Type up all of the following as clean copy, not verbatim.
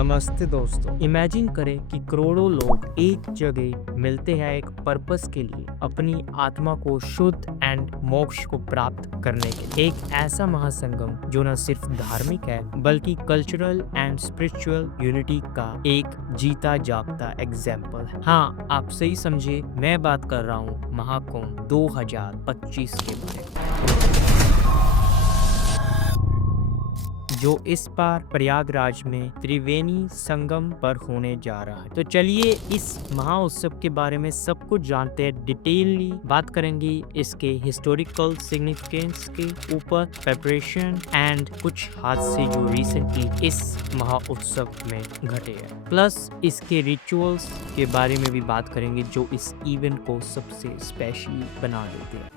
नमस्ते दोस्तों। इमेजिन करें कि करोड़ों लोग एक जगह मिलते हैं एक पर्पस के लिए, अपनी आत्मा को शुद्ध एंड मोक्ष को प्राप्त करने के लिए। एक ऐसा महासंगम जो न सिर्फ धार्मिक है बल्कि कल्चरल एंड स्पिरिचुअल यूनिटी का एक जीता जागता एग्जाम्पल है। हाँ, आप सही समझे, मैं बात कर रहा हूँ महाकुंभ 2025 के बारे में, जो इस बार प्रयागराज में त्रिवेणी संगम पर होने जा रहा है। तो चलिए इस महाउत्सव के बारे में सब कुछ जानते हैं, डिटेलली बात करेंगे इसके हिस्टोरिकल सिग्निफिकेंस के ऊपर, प्रिपरेशन एंड कुछ हादसे जो रिसेंटली इस महाउत्सव में घटे हैं। प्लस इसके रिचुअल्स के बारे में भी बात करेंगे जो इस इवेंट को सबसे स्पेशल बना देते हैं।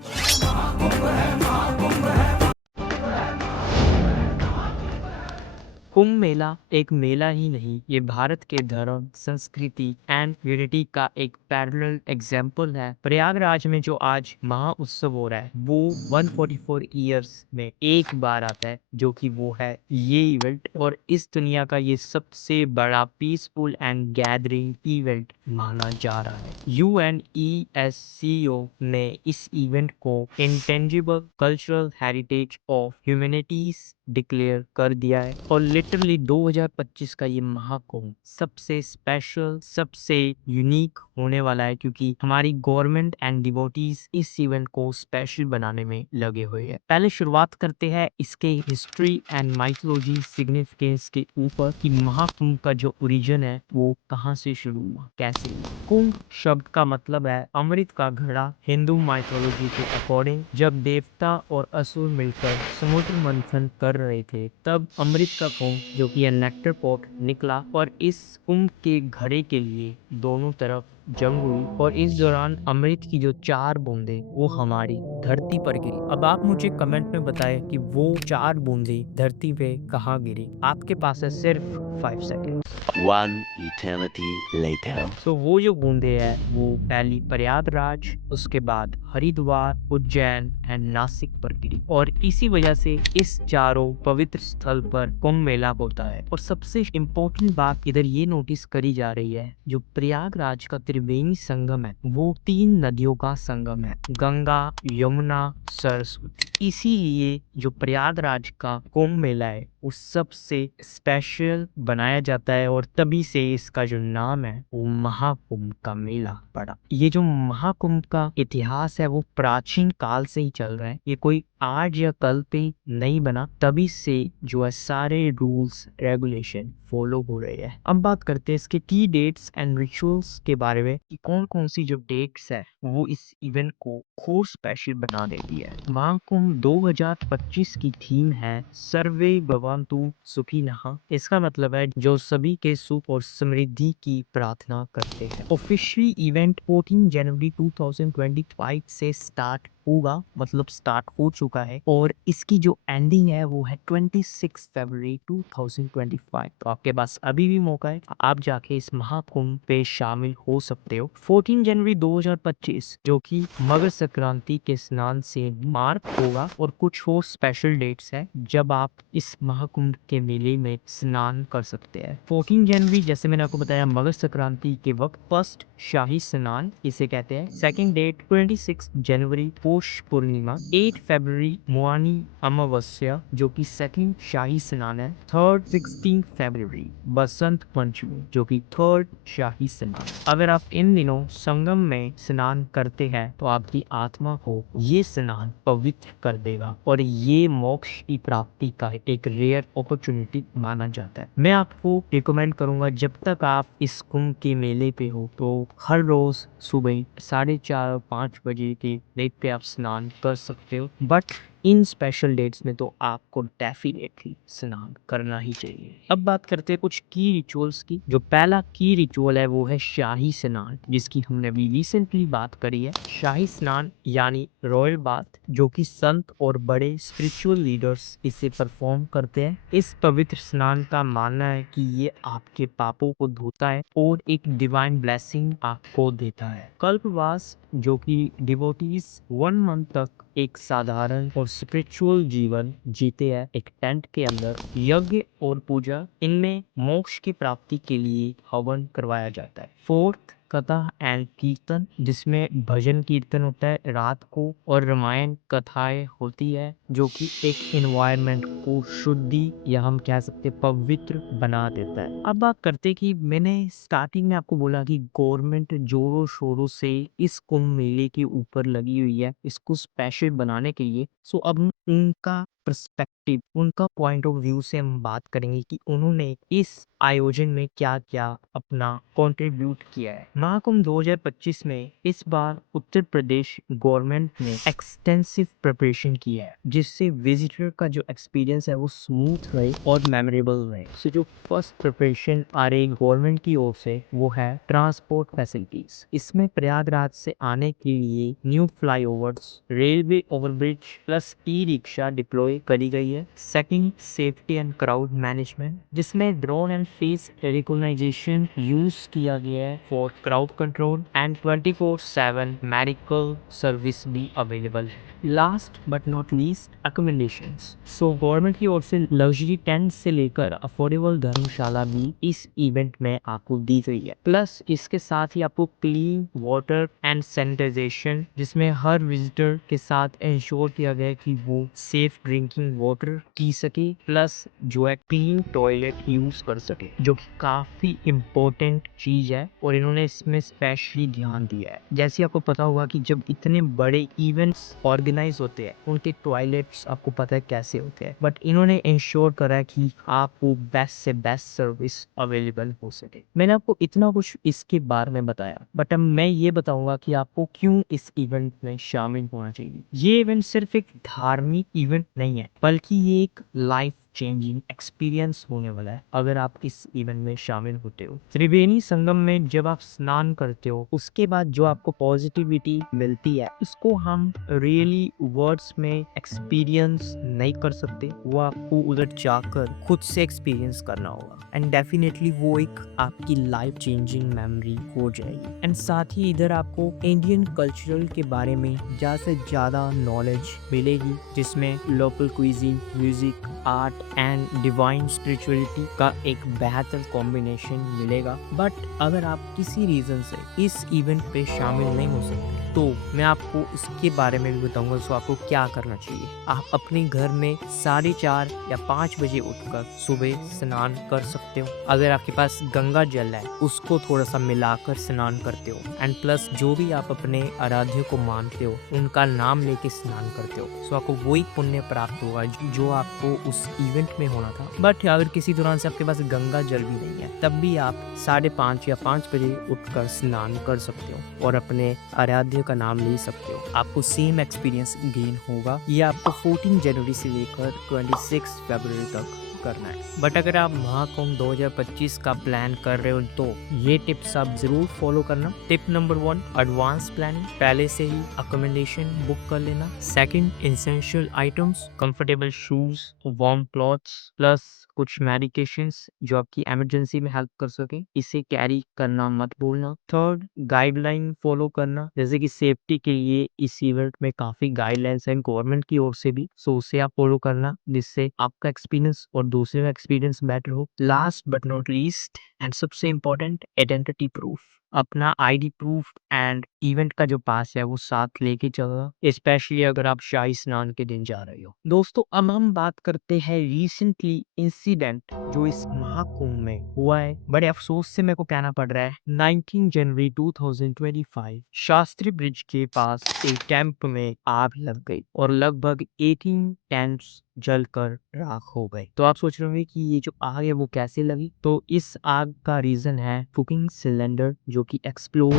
कुंभ मेला एक मेला ही नहीं, ये भारत के धर्म, संस्कृति एंड यूनिटी का एक पैरेलल एग्जाम्पल है। प्रयागराज में जो आज महाउत्सव हो रहा है वो 144 ईयर्स में एक बार आता है, जो कि वो है ये इवेंट, और इस दुनिया का ये सबसे बड़ा पीसफुल एंड गैदरिंग इवेंट माना जा रहा है। UNESCO ने इस इवेंट को intangible cultural heritage of humanities declare कर दिया है, और लिटरली 2025 का ये महाकुंभ सबसे स्पेशल, सबसे यूनिक होने वाला है, क्योंकि हमारी गवर्नमेंट एंड डिवोटीज इस इवेंट को स्पेशल बनाने में लगे हुए हैं। पहले शुरुआत करते हैं इसके हिस्ट्री एंड माइथोलॉजी सिग्निफिकेंस के ऊपर, कि महाकुंभ का जो ओरिजिन है वो कहाँ से शुरू हुआ, कैसे हुआ। कुंभ शब्द का मतलब है अमृत का घड़ा। हिंदू माइथोलॉजी के अकॉर्डिंग जब देवता और असुर मिलकर समुद्र मंथन कर रहे थे, तब अमृत का कुंभ जो कि नेक्टर पॉट निकला, और इस कुंभ के घड़े के लिए दोनों तरफ जंग हुई, और इस दौरान अमृत की जो 4 बूंदे वो हमारी धरती पर गिरी। अब आप मुझे कमेंट में बताएं कि वो 4 बूंदे धरती पे कहाँ गिरी। आपके पास है सिर्फ 5 सेकेंड। One eternity later. तो वो जो बूंदे हैं वो पहली प्रयागराज, उसके बाद हरिद्वार, उज्जैन एंड नासिक पर गिरी, और इसी वजह से इस चारों पवित्र स्थल पर कुंभ मेला होता है। और सबसे इम्पोर्टेंट बात इधर ये नोटिस करी जा रही है, जो प्रयागराज का त्रिवेणी संगम है वो 3 नदियों का संगम है, गंगा, यमुना, सरस्वती। इसीलिए जो प्रयागराज का कुंभ मेला है वो सबसे स्पेशल बनाया जाता है, और तभी से इसका जो नाम है वो महाकुंभ का मेला पड़ा। ये जो महाकुंभ का इतिहास है वो प्राचीन काल से ही चल रहा है, ये कोई आज या कल पे नहीं बना, तभी से जो है सारे रूल्स रेगुलेशन फॉलो हो रहे हैं। अब बात करते हैं इसके की डेट्स एंड रिचुअल्स के बारे में, कि कौन कौन सी जो डेट्स है वो इस इवेंट को और स्पेशल बना देती है। महाकुंभ 2025 की थीम है सर्वे भवन्तु सुखिनः। इसका मतलब है जो सभी के सुख और समृद्धि की प्रार्थना करते हैं। ऑफिशियली इवेंट 14 जनवरी 2025 से स्टार्ट होगा, मतलब स्टार्ट हो चुका है, और इसकी जो एंडिंग है वो है 26 फरवरी 2025। तो आपके पास अभी भी मौका है, आप जाके इस महाकुंभ पे शामिल हो सकते हो। 14 जनवरी 2025 जो कि मकर संक्रांति के स्नान से मार्क होगा, और कुछ और स्पेशल डेट्स है जब आप इस महाकुंभ के मेले में स्नान कर सकते हैं। 14 जनवरी जैसे मैंने आपको बताया मकर संक्रांति के वक्त फर्स्ट शाही स्नान इसे कहते हैं। सेकंड डेट 26 जनवरी पौष पूर्णिमा। 8 फरवरी मुआनी अमावस्या जो कि सेकंड शाही स्नान है। थर्ड 16 फरवरी बसंत पंचमी जो कि थर्ड शाही स्नान। अगर आप इन दिनों संगम में स्नान करते हैं तो आपकी आत्मा को ये स्नान पवित्र कर देगा, और ये मोक्ष की प्राप्ति का एक रेयर अपॉर्चुनिटी माना जाता है। मैं आपको रिकमेंड करूंगा, जब तक आप इस कुंभ के मेले पे हो तो हर रोज सुबह 4:30-5 बजे के डेट पे आप स्नान कर सकते हो, बट इन स्पेशल डेट्स में तो आपको डेफिनेटली स्नान करना ही चाहिए। अब बात करते हैं कुछ की रिचुअल्स की। जो पहला की रिचुअल है वो है शाही स्नान, जिसकी हमने अभी रिसेंटली बात करी है। शाही स्नान यानी रॉयल बाथ, जो कि संत और बड़े स्पिरिचुअल लीडर्स इसे परफॉर्म करते हैं। इस पवित्र स्नान का मानना है कि ये आपके पापों को धोता है और एक डिवाइन ब्लेसिंग आपको देता है। कल्पवास जो कि डिवोटीज 1 मंथ तक एक साधारण और स्पिरिचुअल जीवन जीते हैं एक टेंट के अंदर। यज्ञ और पूजा, इनमें मोक्ष की प्राप्ति के लिए हवन करवाया जाता है। फोर्थ, कथा एंड कीर्तन, जिसमें भजन कीर्तन होता है रात को, और रामायण कथाएं होती है जो कि एक एनवायरनमेंट को शुद्धि या हम कह सकते हैं पवित्र बना देता है। अब बात करते हैं कि मैंने स्टार्टिंग में आपको बोला कि गवर्नमेंट जोरों शोरों से इस कुंभ मेले के ऊपर लगी हुई है इसको स्पेशल बनाने के लिए। सो अब हम उनका पर्सपेक्टिव, उनका पॉइंट ऑफ व्यू से हम बात करेंगे कि उन्होंने इस आयोजन में क्या क्या अपना कंट्रीब्यूट किया है। महाकुंभ 2025 में इस बार उत्तर प्रदेश गवर्नमेंट ने एक्सटेंसिव प्रिपरेशन किया है जिससे विजिटर का जो एक्सपीरियंस है वो स्मूथ रहे और मेमोरेबल रहे। सो जो फर्स्ट प्रिपरेशन आ रही गवर्नमेंट की ओर से वो है ट्रांसपोर्ट फैसिलिटीज। इसमें प्रयागराज से आने के लिए new flyovers, railway overbridge plus E rickshaw deploy करी गई है। Second, safety and crowd management, जिसमें drone and face recognition use किया गया है for crowd control and 24/7 medical service भी अवेलेबल है। Last but not least, accommodations. So government की ओर से लग्जरी टेंट से लेकर अफोर्डेबल धर्मशाला भी इस इवेंट में आपको दी गई है। प्लस इसके साथ ही आपको क्लीन वाटर एंड सैनिटाइजेशन, जिसमें हर विजिटर के साथ इंश्योर किया गया है कि वो सेफ ड्रिंकिंग वाटर पी सके, प्लस जो है क्लीन टॉयलेट यूज कर सके, जो कि काफी इम्पोर्टेंट चीज है और इन्होंने इसमें स्पेशली ध्यान दिया है। जैसे आपको पता होगा कि जब इतने बड़े इवेंट्स ऑर्गेनाइज होते हैं उनके टॉयलेट्स आपको पता है कैसे होते हैं, बट इन्होंने इंश्योर करा है कि आपको बेस्ट से बेस्ट सर्विस अवेलेबल हो सके। मैंने आपको इतना कुछ इसके बारे में बताया, बट अब मैं ये बताऊंगा कि आपको क्यों इस इवेंट में शामिल होना चाहिए। ये इवेंट सिर्फ एक धार्मिक इवेंट नहीं है, बल्कि ये एक लाइफ चेंजिंग एक्सपीरियंस होने वाला है अगर आप इस इवेंट में शामिल होते हो। त्रिवेणी संगम में जब आप स्नान करते हो उसके बाद जो आपको पॉजिटिविटी मिलती है उसको हम रियली वर्ड्स में एक्सपीरियंस नहीं कर सकते, वो आपको उधर जाकर खुद से एक्सपीरियंस करना होगा एंड डेफिनेटली वो एक आपकी लाइफ चेंजिंग मेमोरी हो जाएगी। एंड साथ ही इधर आपको इंडियन कल्चरल के बारे में ज़्यादा से ज़्यादा नॉलेज मिलेगी, जिसमें local cuisine, music, art and divine spirituality का एक बेहतर कॉम्बिनेशन मिलेगा। बट अगर आप किसी रीज़न से इस इवेंट पे शामिल नहीं हो सकते तो मैं आपको इसके बारे में भी बताऊंगा। सो आपको क्या करना चाहिए, आप अपने घर में 4:30 या 5 बजे उठकर सुबह स्नान कर सकते हो। अगर आपके पास गंगा जल है उसको थोड़ा सा मिलाकर स्नान करते हो एंड प्लस जो भी आप अपने आराध्य को मानते हो उनका नाम लेके स्नान करते हो, सो आपको वही पुण्य प्राप्त होगा जो आपको उस इवेंट में होना था। बट अगर किसी दौरान से आपके पास गंगा जल भी नहीं है तब भी आप 5:30 या 5 बजे उठकर स्नान कर सकते हो और अपने आराध्य का नाम ले सकते हो। आपको सेम एक्सपीरियंस गेन होगा। ये आपको 14 जनवरी से लेकर 26 फरवरी तक करना है। बट अगर आप महाकुंभ 2025 का प्लान कर रहे हो तो ये टिप्स आप जरूर फॉलो करना। टिप नंबर 1, एडवांस प्लानिंग, पहले से ही अकोमोडेशन बुक कर लेना। Second, essential items, comfortable shoes, warm clothes plus कुछ मेडिकेशंस जो आपकी इमरजेंसी में हेल्प कर सके, इसे कैरी करना मत भूलना। थर्ड, गाइडलाइन फॉलो करना, जैसे कि सेफ्टी के लिए इस इवेंट में काफी गाइडलाइंस हैं गवर्नमेंट की ओर से भी, सो उसे आप फॉलो करना जिससे आपका एक्सपीरियंस और दूसरे का एक्सपीरियंस बेटर हो। Last but not least and सबसे इम्पोर्टेंट, आइडेंटिटी प्रूफ, अपना आईडी प्रूफ एंड इवेंट का जो पास है वो साथ लेके चलना, स्पेशली अगर आप शाही स्नान के दिन जा रहे हो। दोस्तों अब हम बात करते हैं रिसेंटली इंसिडेंट जो इस महाकुंभ में हुआ है, बड़े अफसोस से मेरे को कहना पड़ रहा है। 19 जनवरी 2025 शास्त्री ब्रिज के पास एक कैंप में आग लग गई और लगभग 18 टेंट्स जलकर राख हो गए। तो आप सोच रहे होंगे कि ये जो आग है वो कैसे लगी, तो इस आग का रीजन है कुकिंग सिलेंडर जो कि एक्सप्लोड।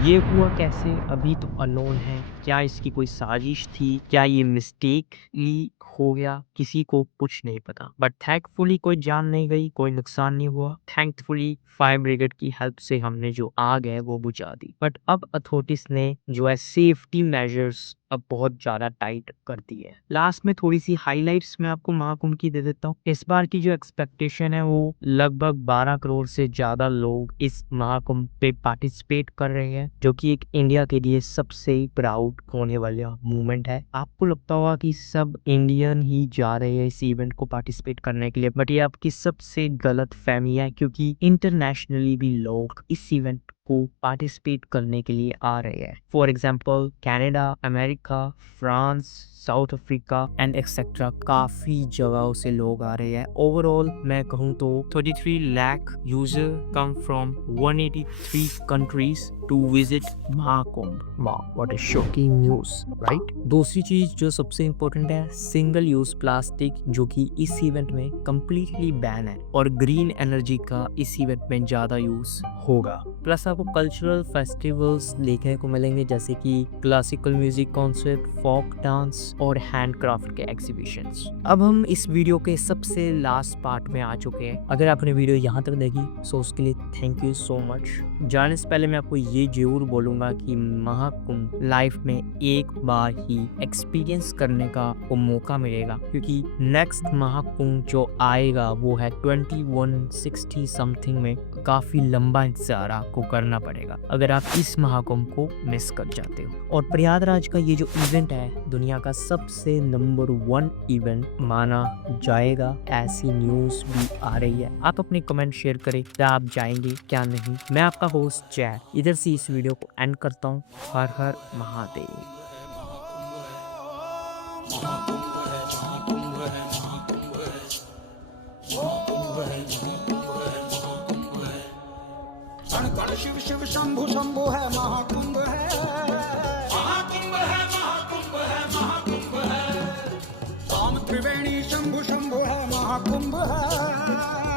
ये हुआ कैसे अभी तो अननोन है। क्या इसकी कोई साजिश थी, क्या ये मिस्टेकली हो गया, किसी को कुछ नहीं पता। बट थैंकफुली कोई जान नहीं गई, कोई नुकसान नहीं हुआ। थैंकफुली फायर ब्रिगेड की हेल्प से हमने जो आग है वो बुझा दी। बट अब अथॉरिटीज ने जो है सेफ्टी मेजर्स अब बहुत ज़्यादा टाइट कर दी है। लास्ट में थोड़ी सी हाइलाइट्स मैं आपको महाकुंभ की दे देता हूँ। इस बार की जो एक्सपेक्टेशन है वो लगभग 12 करोड़ से ज़्यादा लोग इस महाकुंभ पे पार्टिसिपेट कर रहे हैं, जो कि एक इंडिया के लिए सबसे प्राउड होने वाला मूवमेंट है। आपको लगता होगा कि सब इंडियन ही जा रहे हैं इस इवेंट को पार्टिसिपेट करने के लिए, बट ये आपकी सबसे गलत फहमी है, क्योंकि इंटरनेशनली भी लोग इस इवेंट को पार्टिसिपेट करने के लिए आ रहे हैं। For example Canada, America, France, south Africa and etcetera काफ़ी जगहों से लोग आ रहे हैं। ओवरऑल मैं कहूँ तो 33 lakh user come from 183 countries to visit Mahakumbh. वाह, what a shocking news, right? दूसरी चीज़ जो सबसे इम्पोर्टेंट है, सिंगल यूज प्लास्टिक जो कि इस इवेंट में कम्प्लीटली बैन है, और ग्रीन एनर्जी का इस इवेंट में ज़्यादा यूज़ होगा। प्लस आपको कल्चरल फेस्टिवल्स देखने को मिलेंगे, जैसे कि classical music concert, folk dance और हैंडक्राफ्ट के एग्जीबिशंस। अब हम इस वीडियो के सबसे लास्ट पार्ट में आ चुके हैं। अगर आपने वीडियो यहाँ तक देखी सो उसके लिए थैंक यू सो मच। जाने से पहले मैं आपको ये जरूर बोलूँगा कि महाकुंभ लाइफ में एक बार ही एक्सपीरियंस करने का वो मौका मिलेगा, क्योंकि नेक्स्ट महाकुंभ जो आएगा वो है 2160 समथिंग में। काफ़ी लंबा इंतजार आपको करना पड़ेगा अगर आप इस महाकुंभ को मिस कर जाते हो। और प्रयागराज का ये जो इवेंट है दुनिया का सबसे नंबर 1 इवेंट माना जाएगा, ऐसी न्यूज़ भी आ रही है। आप अपने कमेंट शेयर करें, क्या आप जाएंगे क्या नहीं। मैं आपका होस्ट जय इधर से इस वीडियो को एंड करता हूँ। हर हर महादेव। कण कण शिव शिव शंभु शंभु है महाकुंभ है, महाकुंभ है, महाकुंभ है, महाकुंभ है। काम त्रिवेणी शंभु शंभु है महाकुंभ है।